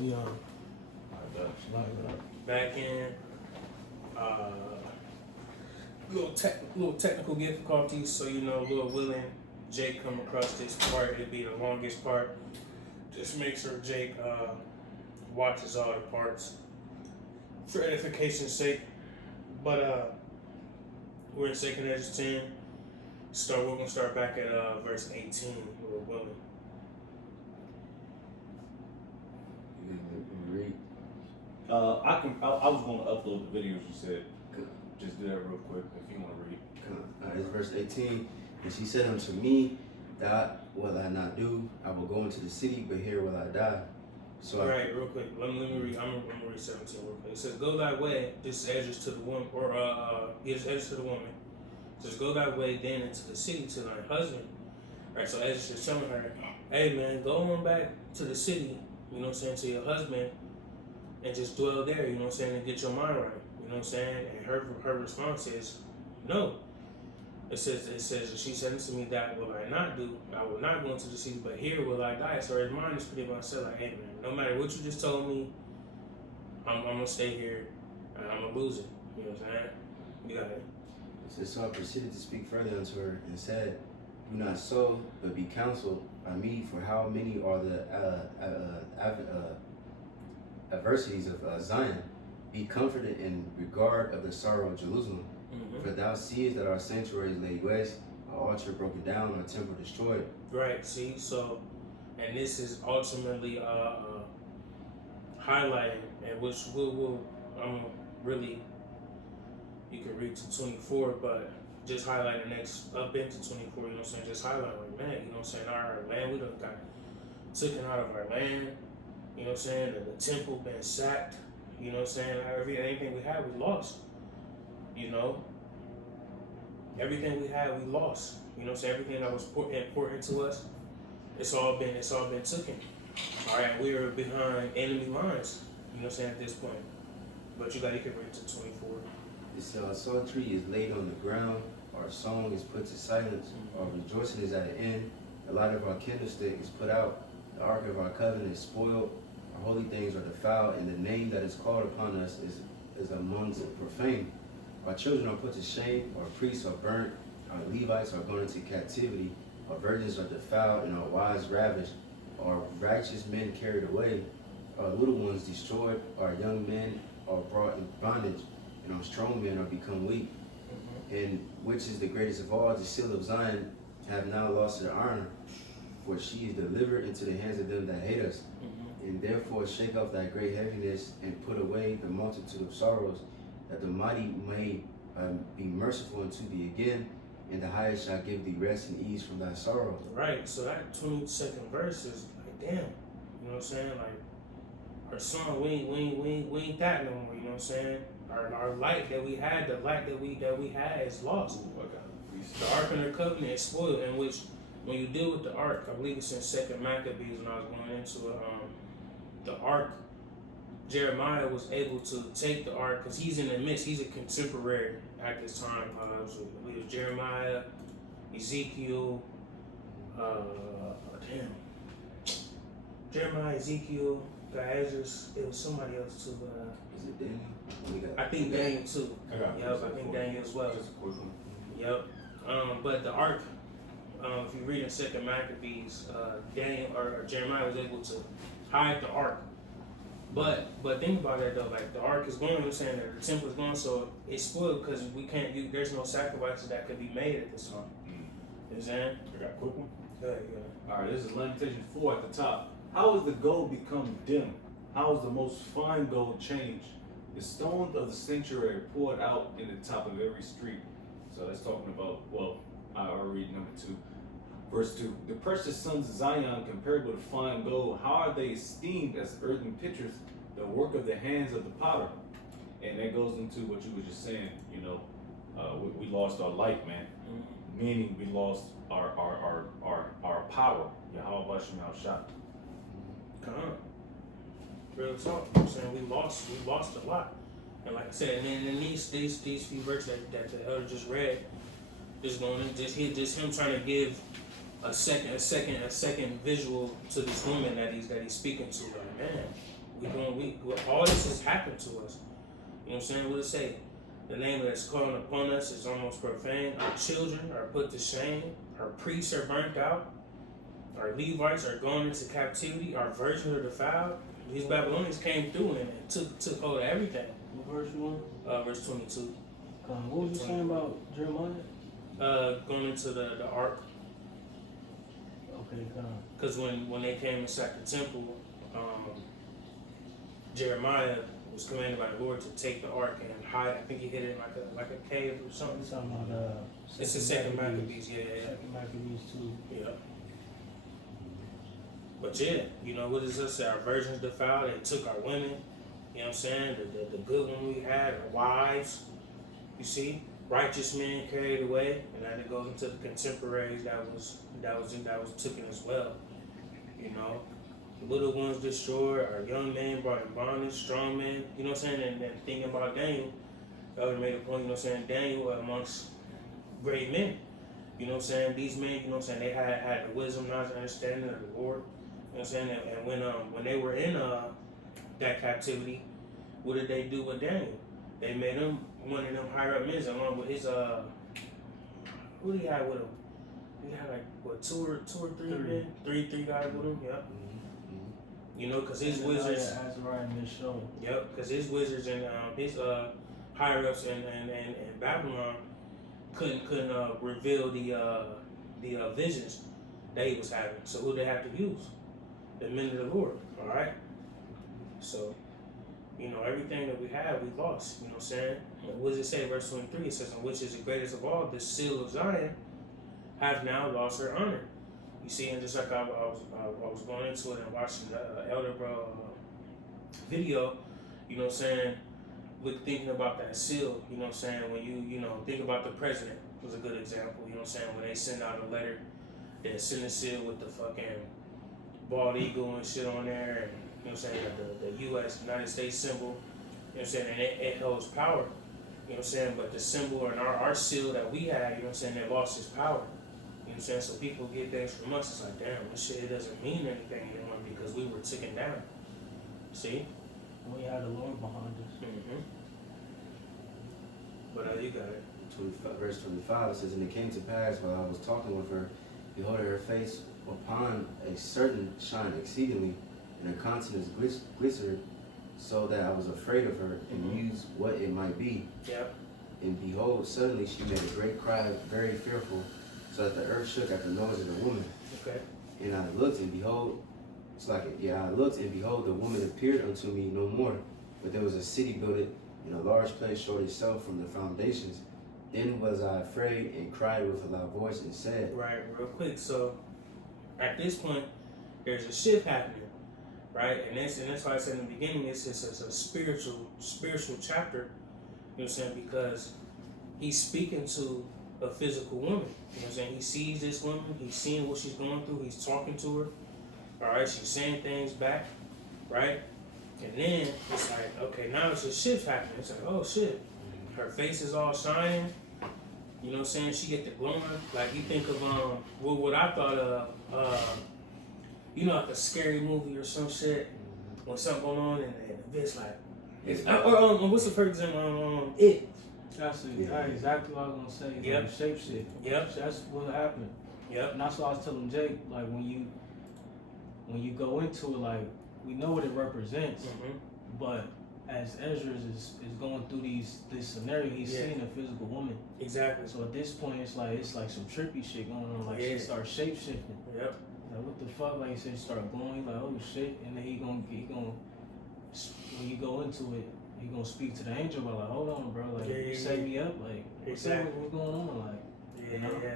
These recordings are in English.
we on. Live it up. Back in. Little technical difficulties, so Lord willing, Jake come across this part. It'll be the longest part. Just make sure Jake watches all the parts for edification's sake. But we're in 2nd Ezra 10. We're gonna start back at verse 18. Lord willing. Read. I was going to upload the videos you said. Just do that real quick if you want to read. It's verse 18. And she said unto me, that will I not do. I will go into the city, but here will I die. So real quick. Let me read. I'm gonna read 17 real quick. It says, "Go thy way." This is Ezra to the woman, or it's Ezra to the woman. It says, "Go thy way then into the city to thine husband." Right. So Ezra is telling her, "Hey man, go on back to the city. You know what I'm saying, to your husband, and just dwell there. You know what I'm saying, and get your mind right. You know what I'm saying." And her response is, "No." It says she said unto me, that will I not do. I will not go into the city, but here will I die. So her mind is pretty much said like, hey man, no matter what you just told me, I'm gonna stay here and I'm gonna lose it. You know what I'm saying? You got it. It says, so I proceeded to speak further unto her and said, do not so, but be counseled by me, for how many are the adversities of Zion. Be comforted in regard of the sorrow of Jerusalem. Mm-hmm. For thou seest that our sanctuary is laid waste, our altar broken down, our temple destroyed. Right, see, so, and this is ultimately highlighting, and which we'll really, you can read to 24, but just highlight the next, up into 24, you know what I'm saying, just highlight like, man, you know what I'm saying, our land, we done got taken out of our land, you know what I'm saying, the temple been sacked, you know what I'm saying, anything we had, we lost. You know, everything we had, we lost. You know what I'm saying? Everything that was important to us, it's all been taken. All right, we are behind enemy lines. You know what I'm saying, at this point. But you can read to 24. This psaltery is laid on the ground. Our song is put to silence. Our rejoicing is at an end. The light of our candlestick is put out. The ark of our covenant is spoiled. Our holy things are defiled, and the name that is called upon us is amongst the profane. Our children are put to shame, our priests are burnt, our Levites are gone into captivity, our virgins are defiled, and our wives ravished, our righteous men carried away, our little ones destroyed, our young men are brought in bondage, and our strong men are become weak. And which is the greatest of all, the seal of Zion have now lost their honor, for she is delivered into the hands of them that hate us. And therefore shake off thy great heaviness, and put away the multitude of sorrows, that the mighty may be merciful unto thee again, and the highest shall give thee rest and ease from thy sorrow. Right, so that 22nd verse is like, damn, you know what I'm saying? Like, our song, we ain't that no more, you know what I'm saying? Our light that we had, the light that we had is lost. The Ark and the Covenant is spoiled, in which, when you deal with the Ark, I believe it's in 2nd Maccabees when I was going into it, the Ark, Jeremiah was able to take the Ark, because he's in the midst, he's a contemporary at this time. It was Jeremiah, Ezekiel, Jeremiah, Ezekiel, Ezra, it was somebody else too. Is it Daniel? I think Daniel too. Yep, I think Daniel as well. Yep. But the Ark, if you read in 2nd Maccabees, Daniel or Jeremiah was able to hide the Ark. But think about that though, like the Ark is going, I'm saying that the temple is going, so it's spoiled because we can't do, there's no sacrifices that could be made at this time. You know what I'm saying? I got a quick one. Yeah. Alright, this is Lamentation 4 at the top. How has the gold become dim? How is the most fine gold changed? The stones of the sanctuary poured out in the top of every street. So that's talking about, well, I'll read number 2. Verse 2, the precious sons of Zion compared with fine gold, how are they esteemed as earthen pitchers, the work of the hands of the potter? And that goes into what you were just saying, you know, we lost our light, man. Meaning we lost our power. Yahweh Bashem Al Shah. Come on. Real talk. You know what I'm saying? We lost a lot. And like I said, and then these few verses that the elder just read, just him trying to give a second visual to this woman that he's speaking to. Like, man, all this has happened to us. You know what I'm saying? What it say? The name that's calling upon us is almost profane. Our children are put to shame. Our priests are burnt out. Our Levites are gone into captivity. Our virgins are defiled. These Babylonians came through and took hold of everything. What verse you on? Verse 22. What was you saying about Jeremiah? Going into the ark. Okay, Because when they came and sacked the temple, Jeremiah was commanded by the Lord to take the ark and hide. I think he hid it in like a cave or something. I'm talking about It's the second Maccabees, yeah. Second Maccabees 2. Yeah. But yeah, you know, what does it say? Our virgins defiled, they took our women, you know what I'm saying? The good one we had, our wives, you see? Righteous men carried away, and then it goes into the contemporaries that was taken as well. You know, the little ones destroyed, our young men brought in bondage, strong men, you know what I'm saying? And then thinking about Daniel, the other made a point, you know what I'm saying? Daniel amongst great men, you know what I'm saying? These men, you know what I'm saying? They had the wisdom, knowledge, understanding of the Lord, you know what I'm saying? And when they were in that captivity, what did they do with Daniel? They made him one of them higher up men along with his who he had with him? He had like what two or three men, three guys with him. Yep. You know, because his wizards. Azariah and Mishael. Yep, because his wizards and his higher ups in Babylon couldn't reveal the visions that he was having. So who they have to use? The men of the Lord. All right. So, you know, everything that we had, we lost. You know what I'm saying? What does it say? Verse 23, it says, "And which is the greatest of all, the seal of Zion, have now lost her honor." You see, and just like I was going into it and watching the Elder Bro video, you know what I'm saying? With thinking about that seal, you know what I'm saying? When you know, think about the president was a good example, you know what I'm saying? When they send out a letter, they send a seal with the fucking bald eagle and shit on there, and you know what I'm saying, the U.S. United States symbol, you know what I'm saying, and it holds power, you know what I'm saying, but the symbol and our seal that we had, you know what I'm saying, it lost its power, you know what I'm saying, so people get things from us, it's like, damn, this shit, it doesn't mean anything anymore because we were taken down, see? We had the Lord behind us. Mm-hmm. But you got it. 25, verse 25, it says, "And it came to pass while I was talking with her, behold, her face upon a certain shine exceedingly, and her countenance glistered, so that I was afraid of her, and mused what it might be. Yep. And behold, suddenly she made a great cry, very fearful, so that the earth shook at the noise of the woman. Okay. And I looked, and behold, I looked, and behold, the woman appeared unto me no more. But there was a city builded, and a large place showed itself from the foundations. Then was I afraid, and cried with a loud voice, and said," Right, real quick. So, at this point, there's a shift happening, right? And that's why I said in the beginning, it's a spiritual chapter. You know what I'm saying? Because he's speaking to a physical woman. You know what I'm saying? He sees this woman. He's seeing what she's going through. He's talking to her. All right, she's saying things back, right? And then it's like, okay, now it's a shift happening. It's like, oh shit, her face is all shining. You know what I'm saying? She get the glowing. Like you think of what I thought of, you know, like a scary movie or some shit when something going on and it's like, what's the first example? It. That's exactly what I was gonna say. Yep. Like shape shit. Yep. That's what happened. Yep. And that's what I was telling Jake. Like when you go into it, like we know what it represents, but as Ezra is going through this scenario, he's seeing a physical woman. Exactly. So at this point, it's like some trippy shit going on. Like she starts shape shifting. Yep. Like what the fuck? Like he said, start glowing. Like oh shit, and then he gonna when you go into it, he gonna speak to the angel about like hold on, bro, like set me up, like what's going on, like yeah.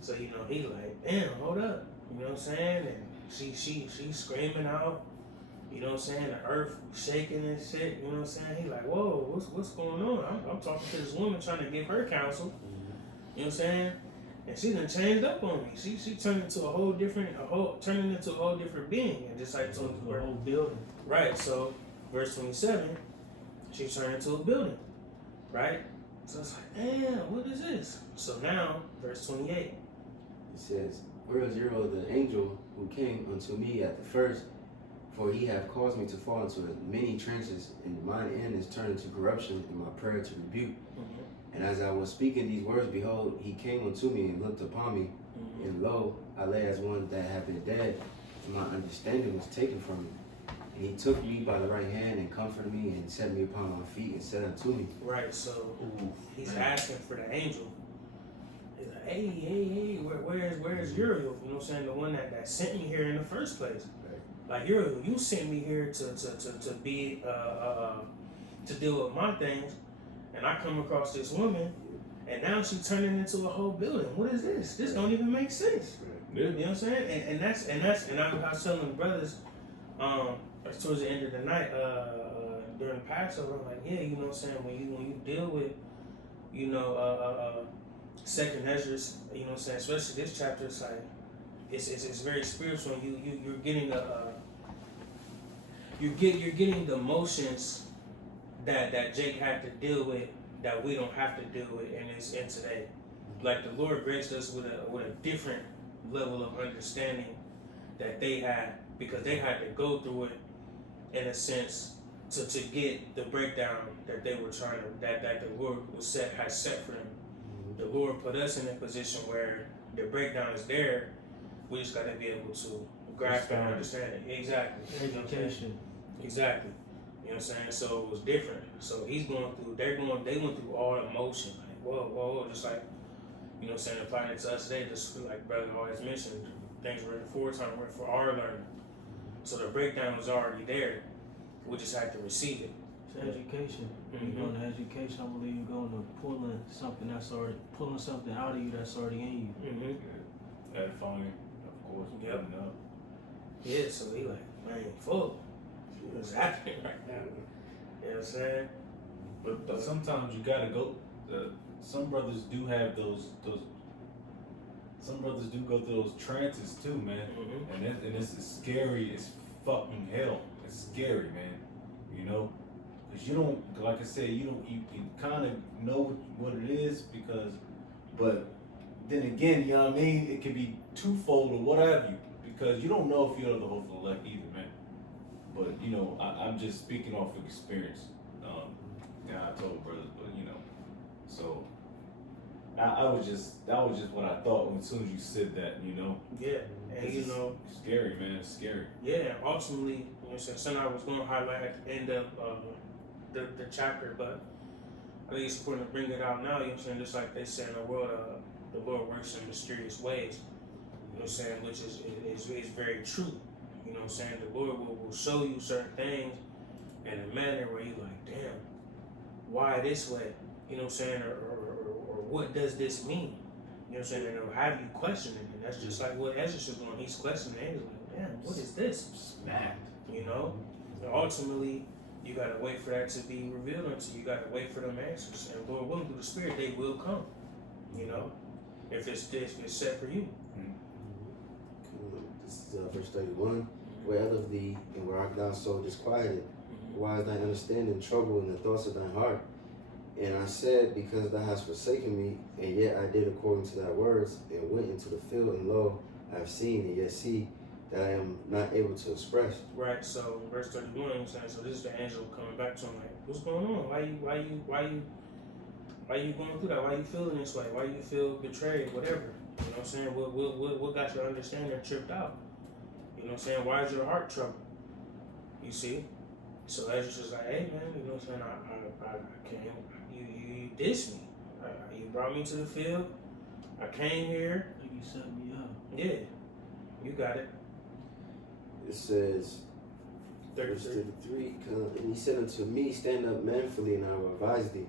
So you know he like damn, hold up, you know what I'm saying? And she's screaming out. You know what I'm saying? The earth shaking and shit. You know what I'm saying? He like, whoa, what's going on? I'm talking to this woman trying to give her counsel. You know what I'm saying? And she done changed up on me. She turned into a whole different being. And just like to a whole building. Right. So verse 27, she turned into a building. Right. So it's like, damn, what is this? So now verse 28. It says, "Where is Zero, the angel who came unto me at the first? For he hath caused me to fall into many trenches, and mine end is turned into corruption, and my prayer to rebuke. And as I was speaking these words, behold, he came unto me and looked upon me, and lo, I lay as one that had been dead, and my understanding was taken from me. And he took me by the right hand and comforted me and set me upon my feet and said unto me. Right, so he's asking for the angel. He's like, hey, where's Uriel? You know what I'm saying? The one that sent me here in the first place. Like, Uriel, you sent me here to be to deal with my things, and I come across this woman, and now she's turning into a whole building. What is this? This don't even make sense. You know what I'm saying? And I was telling the brothers, towards the end of the night, during Passover, I'm like, yeah, you know what I'm saying? When you deal with, you know, second measures, you know what I'm saying? Especially this chapter, it's like it's very spiritual. You're getting you're getting the emotions that Jake had to deal with that we don't have to deal with in today. Like the Lord graced us with a different level of understanding that they had, because they had to go through it in a sense to get the breakdown that they were trying to that the Lord had set for them. The Lord put us in a position where the breakdown is there. We just got to be able to grasp and understand it. Exactly. Education. Exactly. You know what I'm saying? So it was different. So they went through all emotion. Like, whoa, just like, you know what I'm saying, applying it to us today, just like Brother always mentioned, things were written for time, were for our learning. So the breakdown was already there. We just had to receive it. It's education. When you go into education, I believe you're going to pulling something out of you that's already in you. Edifying, of course. Yep. Yeah, so he like, man, full. What's happening right now? You know what I'm saying? But sometimes you gotta go. Some brothers do have those. Some brothers do go through those trances too, man. And it's scary as fucking hell. It's scary, man. You know, because you don't, like I said, you kind of know what it is but then again, you know what I mean? It could be twofold or what have you, because you don't know if you're the hopeful elect either, man. But you know, I'm just speaking off of experience. I told brothers, but you know, so that was just what I thought as soon as you said that, you know. Yeah, and you know, it's scary, man. It's scary. Yeah, ultimately, you know what I'm saying, something I was going to highlight at the end of the chapter, but I think it's important to bring it out now. You know what I'm saying, just like they say in the world, the Lord works in mysterious ways. You know what I'm saying, which is very true. You know what I'm saying, the Lord will show you certain things in a manner where you're like, damn, why this way? You know what I'm saying, or what does this mean? You know what I'm saying, and it'll have you questioning, and that's just like what Ezra is doing. He's questioning it. He's like, damn, what is this? Smacked. You know, and ultimately, you gotta wait for that to be revealed unto you. You gotta wait for them answers, and Lord willing, through the Spirit, they will come. You know, if it's set for you. This is verse 31. Where out of thee, and where art thou so disquieted? Why is thine understanding troubled in the thoughts of thine heart? And I said, because thou hast forsaken me, and yet I did according to thy words, and went into the field, and lo, I have seen, and yet see that I am not able to express. Right. So verse 31, you know what I'm saying, so this is the angel coming back to him like, what's going on? Why you going through that? Why you feeling this way? Why you feel betrayed? Whatever. You know what I'm saying? What got your understanding tripped out? You know what I'm saying? Why is your heart troubled? You see? So Ezra's just like, hey man, you know what I'm saying? I came, you dissed me. You brought me to the field. I came here. You set me up. Yeah. You got it. It says, verse 33, and he said unto me, stand up manfully, and I will advise thee.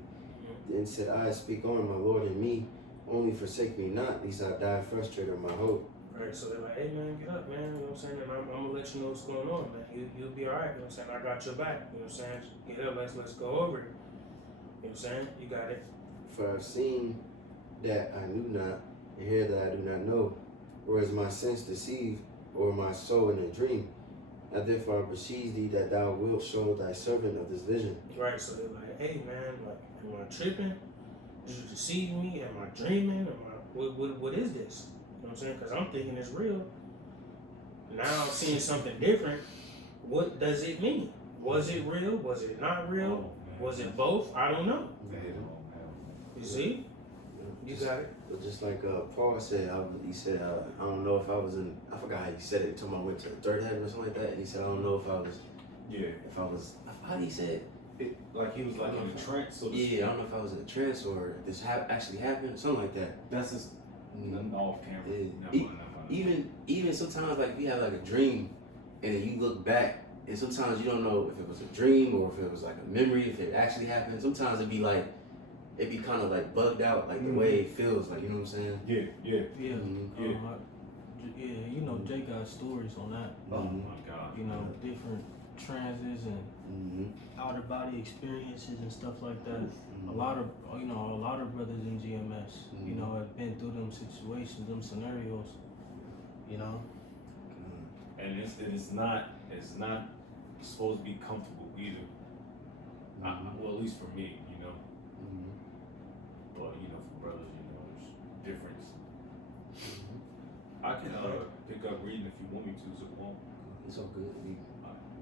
Then said I, speak on, my Lord, and me, only forsake me not, lest I die frustrated of my hope. Right, so they're like, hey man, get up, man, you know what I'm saying? And I'm gonna let you know what's going on, man. You'll be alright, you know what I'm saying? I got your back, you know what I'm saying? Get up, let's go over it. You know what I'm saying? You got it. For I've seen that I knew not, and hear that I do not know. Or is my sense deceived, or my soul in a dream? Now therefore I beseech thee that thou wilt show thy servant of this vision. Right, so they're like, hey man, like, am I tripping? Did you deceive me? Am I dreaming? What is this? You know what I'm saying? Because I'm thinking it's real. Now I'm seeing something different. what does it mean? Was it real? Was it not real? Was it both? I don't know. You see? You got it. But just like Paul said, he said, I don't know if I was in, I forgot how he said it, until I went to the third heaven or something like that. And he said, I don't know if I was, how did he say it? Like he was like in a trance. So Yeah, I don't know if I was in a trance or this actually happened, something like that. That's just nothing off camera. Yeah. Never mind. Even sometimes, like if you have like a dream and then you look back, and sometimes you don't know if it was a dream or if it was like a memory, if it actually happened. Sometimes it'd be kind of like bugged out, like the way it feels, like, you know what I'm saying? Yeah. Yeah. Yeah. Yeah, you know, Jay got stories on that. Oh my God. You know, different transes and outer body experiences and stuff like that. A lot of brothers in GMS, you know, have been through them situations, them scenarios. You know. And it's not supposed to be comfortable either. Well, at least for me, you know. But you know, for brothers, you know, there's difference. I can pick up reading if you want me to, so it won't. It's all good.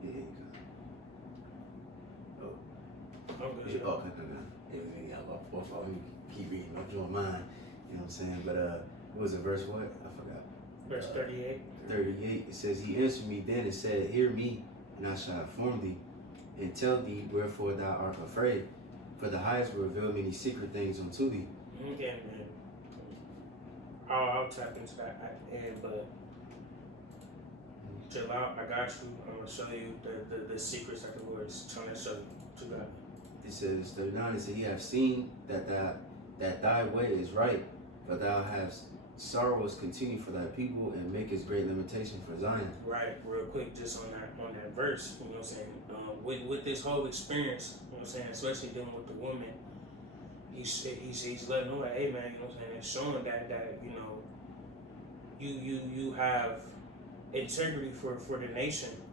Okay. Okay. Yeah, I'll keep reading. I'll draw mine. You know what I'm saying? But it was a verse what? I forgot. Verse 38. 38. It says, He answered me then and said, Hear me, and I shall inform thee, and tell thee wherefore thou art afraid. For the highest will reveal many secret things unto thee. Yeah, man. I'll tap into that at the end, but chill out. I got you. I'm gonna show you the secrets that the Lord is trying to show you. To God. It says 39. It says, Ye have seen that thy way is right, for thou hast sorrows continue for thy people, and makest great lamentation for Zion. Right, real quick, just on that verse, you know what I'm saying? With this whole experience, you know what I'm saying, especially dealing with the woman, he's letting know, like, hey man, you know what I'm saying, it's showing that you know, you have integrity for the nation. You know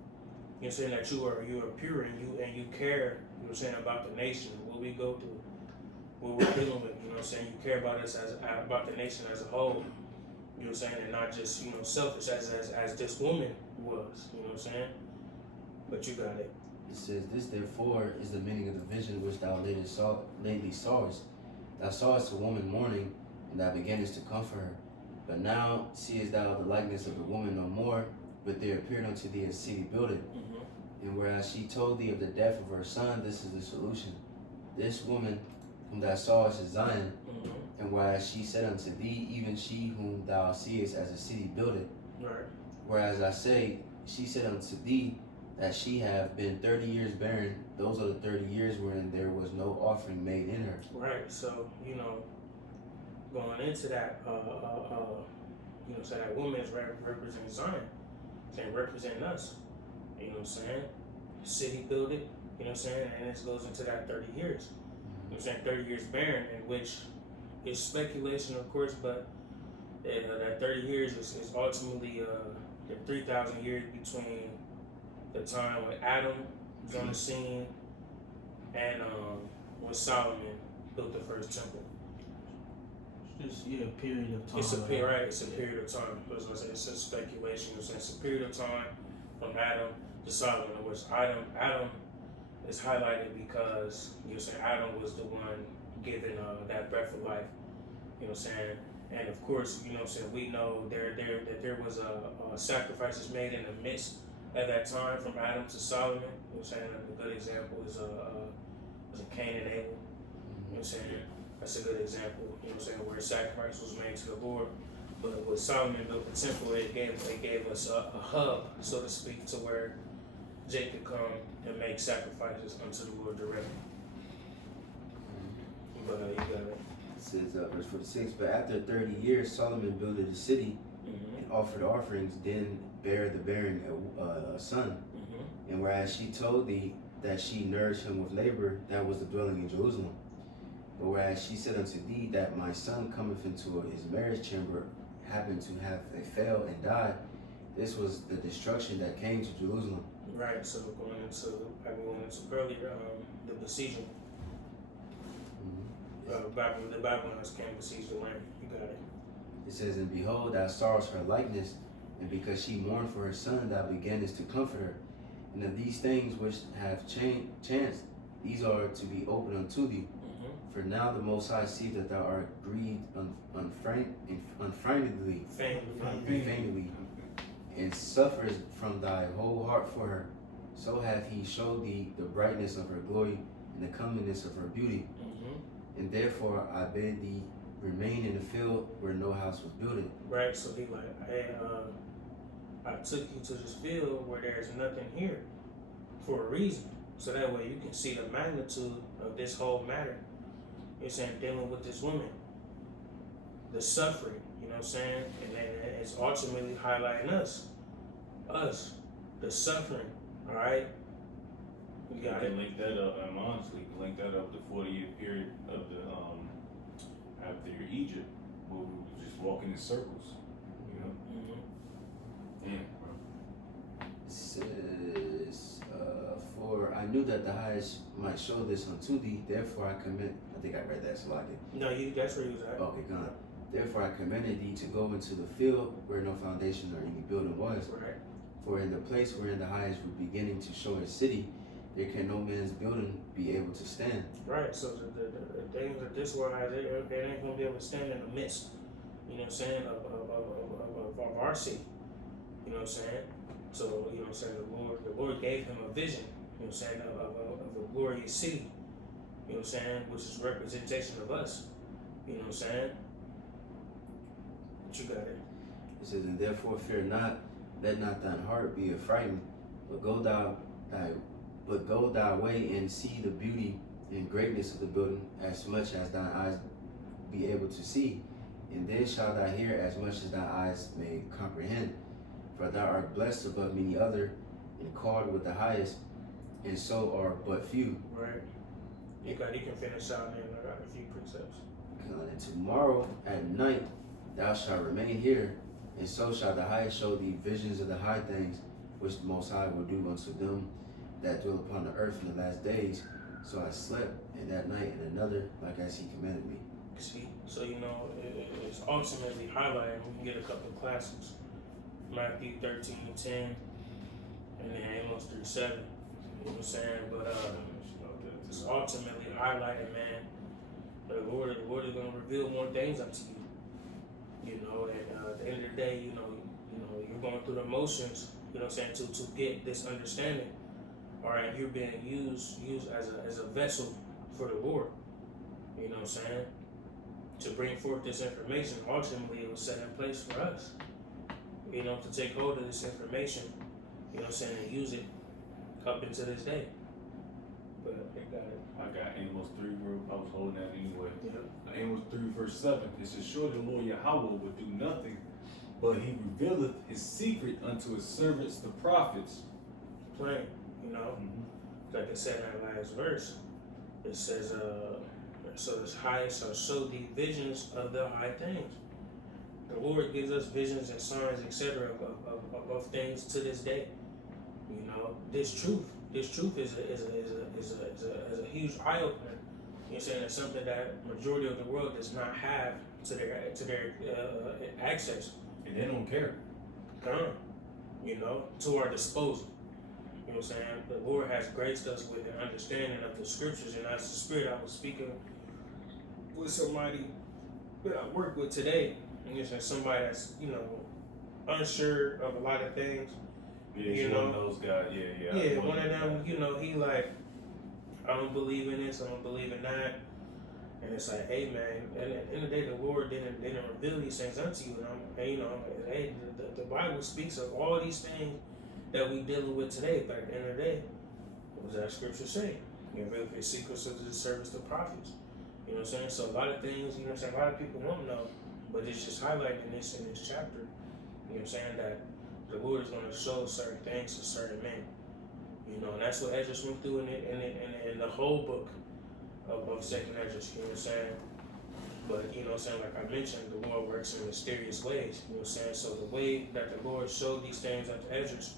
what I'm saying, that you are pure and you care, you know what I'm saying, about the nation, what we go through, what we're dealing with, you know what I'm saying, you care about us about the nation as a whole, you know what I'm saying, and not just, you know, selfish as this woman was, you know what I'm saying, but you got it. It says, This therefore is the meaning of the vision which thou lately sawest. Thou sawest a woman mourning, and thou beginnest to comfort her. But now seest thou the likeness of the woman no more, but there appeared unto thee a city builded. And whereas she told thee of the death of her son, this is the solution. This woman whom thou sawest is Zion, and whereas she said unto thee, even she whom thou seest as a city builded. Right. Whereas I say, she said unto thee that she have been 30 years barren. Those are the 30 years wherein there was no offering made in her. Right. So, you know, going into that, you know, so that woman is representing Zion, saying representing us. You know what I'm saying? City building, you know what I'm saying? And this goes into that 30 years. You know what I'm saying? 30 years barren, in which is speculation, of course, but that 30 years is ultimately the 3,000 years between the time when Adam was on the scene and when Solomon built the first temple. Just a period of time. It's a period, right? It's a period of time. It's a speculation. It's a period of time from Adam to Solomon, in which Adam is highlighted because, you know what I'm saying, Adam was the one given that breath of life. You know what I'm saying? And of course, you know what I'm saying, we know that there was sacrifices made in the midst at that time from Adam to Solomon. You know what I'm saying? A good example is Cain and Abel. You know what I'm saying? That's a good example, you know what I'm saying, where sacrifice was made to the Lord. But when Solomon built the temple, it gave us a hub, so to speak, to where Jake could come and make sacrifices unto the Lord directly. But you got it. It says, verse 46, But after 30 years Solomon builded a city and offered offerings, then bare the barren a son. And whereas she told thee that she nourished him with labor, that was the dwelling in Jerusalem. But whereas she said unto thee that my son cometh into his marriage chamber, happened to have a fail and died, this was the destruction that came to Jerusalem. Right, so going into earlier, the besieging. The Babylonians came to besiege the land. You got it. It says, And behold, thou sawest her likeness, and because she mourned for her son, thou beginnest to comfort her. And of these things which have chanced, these are to be opened unto thee. For now the Most High see that thou art grieved unfeignedly, and suffers from thy whole heart for her. So hath he showed thee the brightness of her glory and the comeliness of her beauty. And therefore I bid thee remain in the field where no house was builded. Right, so he like, hey, I took you to this field where there's nothing here for a reason. So that way you can see the magnitude of this whole matter. You know what I'm saying? Dealing with this woman. The suffering, you know what I'm saying? And then it's ultimately highlighting us. Us. The suffering. Alright? You got it. Link that up, and honestly, link that up the 40-year period of the after your Egypt, where we were just walking in circles, you know. Yeah, bro. It says, for I knew that the highest might show this unto thee, therefore I commit. I think I read that, so I did. No, that's where he was at. Okay, gone. Therefore I commanded thee to go into the field where no foundation or any building was. Right. For in the place wherein the highest were beginning to show his city, there can no man's building be able to stand. Right, so the things that this world has, they ain't gonna be able to stand in the midst, you know what I'm saying, of our city. You know what I'm saying? So, you know what I'm saying, the Lord gave him a vision, you know what I'm saying, of a glorious city. You know what I'm saying? Which is representation of us. You know what I'm saying? What you got it? It says, and therefore fear not, let not thine heart be affrighted, but go thy way and see the beauty and greatness of the building as much as thine eyes be able to see, and then shalt thou hear as much as thy eyes may comprehend. For thou art blessed above many other, and called with the highest, and so are but few. Right. You can finish out, and I got a few precepts. And tomorrow at night thou shalt remain here, and so shall the highest show thee visions of the high things which the Most High will do unto them that dwell upon the earth in the last days. So I slept, and that night and another, like as he commanded me. See, so you know, it's ultimately highlighting. We can get a couple of classics. Matthew 13:10, and then Amos 3:7. You know what I'm saying? But it's ultimately highlighting, man. The Lord is gonna reveal more things unto you. You know, and at the end of the day, you know, you're going through the motions. You know what I'm saying, to get this understanding. All right, you're being used as a vessel for the Lord. You know what I'm saying? To bring forth this information, ultimately it was set in place for us. You know, to take hold of this information, you know what I'm saying, and use it up into this day. But they got it. I got Amos 3, bro. I was holding that anyway. Yeah. Amos 3, verse 7. It says, surely the Lord Yahweh would do nothing, but he revealeth his secret unto his servants, the prophets. Plain, you know. Like I said in that last verse, it says, so this highest shall show thee visions of the high things. The Lord gives us visions and signs, etc., of things to this day. You know, this truth is a huge eye opener. You know what I'm saying? It's something that majority of the world does not have to their access. And they don't care. You know, to our disposal. You know what I'm saying? The Lord has graced us with an understanding of the scriptures, and as the Spirit, I was speaking with somebody that I work with today, and you know, somebody that's, you know, unsure of a lot of things. Yeah, you one know, of those guys. Yeah. Yeah, one of them. You know, he like, I don't believe in this. I don't believe in that. And it's like, hey man, and at the end of the day, the Lord didn't reveal these things unto you. And you know, hey, the Bible speaks of all these things that we dealing with today. But at the end of the day, what does that scripture say? You reveal his secrets of the service to prophets. You know what I'm saying? So a lot of things, you know what I'm saying, a lot of people won't know, but it's just highlighting this in this chapter. You know what I'm saying? That the Lord is going to show certain things to certain men. You know, and that's what Esdras went through in the whole book of Second Esdras, you know what I'm saying? But, you know what I'm saying, like I mentioned, the Lord works in mysterious ways, you know what I'm saying? So the way that the Lord showed these things unto Esdras,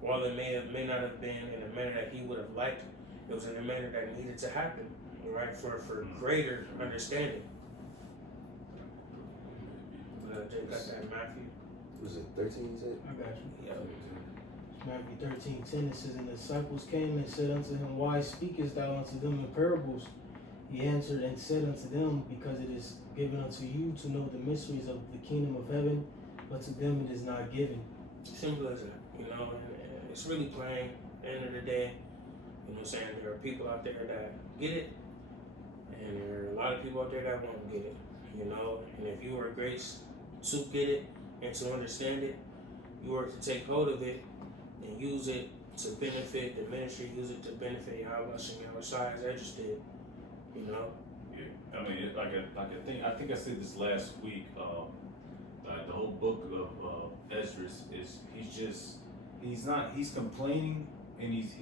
while it may not have been in a manner that he would have liked, it was in a manner that needed to happen, right? For greater understanding. Got that Matthew? Was it 13 you said? I got you. Yeah. Matthew 13:10, it says, and the disciples came and said unto him, why speakest thou unto them in parables? He answered and said unto them, because it is given unto you to know the mysteries of the kingdom of heaven, but to them it is not given. Simple as that, you know, and it's really plain. At the end of the day, you know what I'm saying? There are people out there that get it, and there are a lot of people out there that won't get it, you know. And if you are graced to get it and to understand it, you are to take hold of it and use it to benefit the ministry, use it to benefit Yahweh Shem Yahushua as Edris did, you know. Yeah, I mean, I think I said this last week. The whole book of Esdras is he's complaining and he's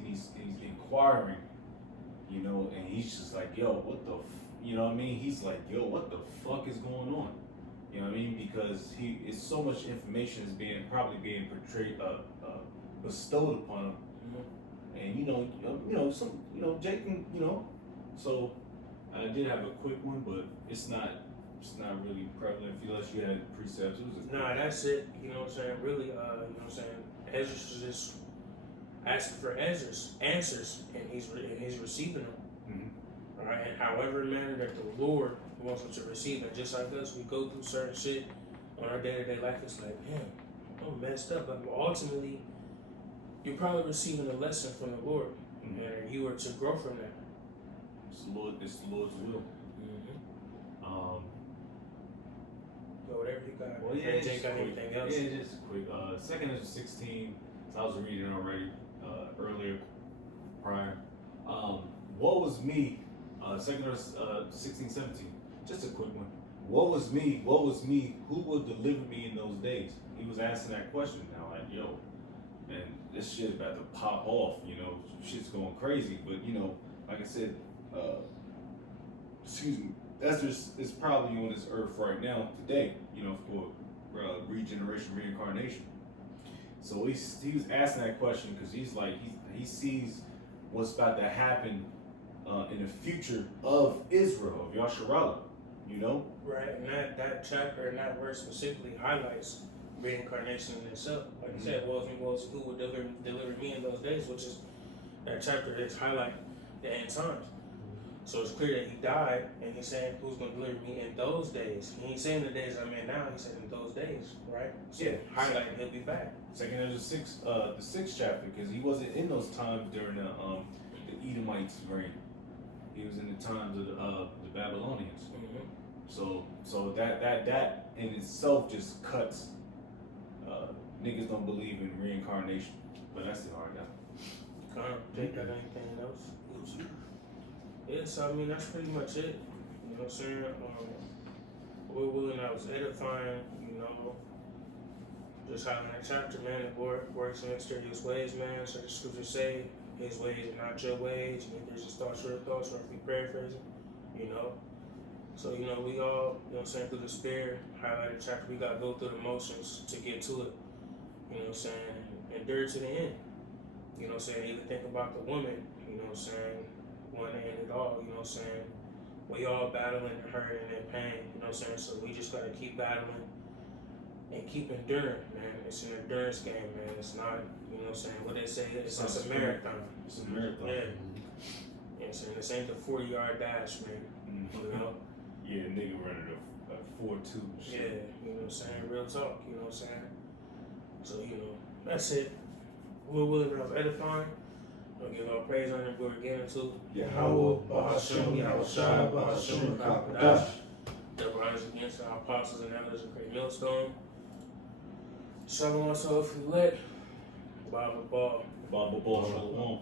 inquiring, you know, and he's just like, yo, what the, you know what I mean? He's like, yo, what the fuck is going on? You know what I mean? Because it's so much information is probably being portrayed, bestowed upon him, and Jake can, you know, so I did have a quick one, but it's not really prevalent unless you had precepts. Nah, that's it. You know what I'm saying? Really, you know what I'm saying? Esdras is just asking for Esdras answers, and he's receiving them. Mm-hmm. All right, and however manner that the Lord wants him to receive it, just like us, we go through certain shit on our day-to-day life. It's like, damn, I'm messed up, but ultimately, you're probably receiving a lesson from the Lord, Mm-hmm. and you are to grow from that. It's the Lord's will. Go whatever you got. Well, yeah, Jake got anything else? Yeah, just quick. 2nd Ezra 16. So I was reading it already earlier, prior. What was me? 2nd Ezra 16, 17. Just a quick one. What was me? Who will deliver me in those days? He was asking that question now, like, yo, and this shit about to pop off. You know, shit's going crazy. But you know, like I said, excuse me. Ezra is probably on this earth right now, today, you know, for regeneration, reincarnation. So he was asking that question because he's like, he sees what's about to happen in the future of Israel, of Yasharallah, you know? Right, and that chapter and that verse specifically highlights reincarnation in itself. Like I said, woe is me, who will deliver me in those days, which is that chapter that's highlighting the end times. So it's clear that he died, and he's saying, who's going to deliver me in those days? He ain't saying the days I'm in now, he said in those days, right? So Yeah. highlighting he'll be back. 2nd Ezra 6, the 6th chapter, because he wasn't in those times during the Edomites' reign. He was in the times of the Babylonians. Mm-hmm. So that in itself just cuts. Niggas don't believe in reincarnation, but that's the hard guy. Jake got anything else? Yeah, so I mean, that's pretty much it. You know what I'm saying? We're willing, I was edifying, you know, just having that chapter, man. The Lord works in mysterious ways, man. So the scriptures say, his ways are not your ways. And if there's his thoughts, your thoughts, or if we paraphrase it, you know. So, you know, we all, you know what I'm saying, through the spirit, highlighted chapter, we got to go through the motions to get to it. You know what I'm saying? Endure to the end. You know what I'm saying? Even think about the woman, you know what I'm saying? One to end it all, you know what I'm saying? We all battling and hurt and in pain, you know what I'm saying? So we just gotta keep battling and keep enduring, man. It's an endurance game, man. It's not, you know what I'm saying? What they say, it's a marathon. It's a marathon. Yeah. You know what I'm saying? This ain't the 40-yard dash, man. You know? Yeah, nigga running a 4.2. Yeah, you know what I'm saying? Real talk, you know what I'm saying? So, you know, that's it. We're willing to edifying. I'll give all praise, honor, and glory again to Yahweh, Bahashem, Yahushua, Bahashem, Rakapadash. Double honors against our apostles and elders of Great Millstone. Shalom, so if you let, Bible Ball. Bible Ball, Shalom.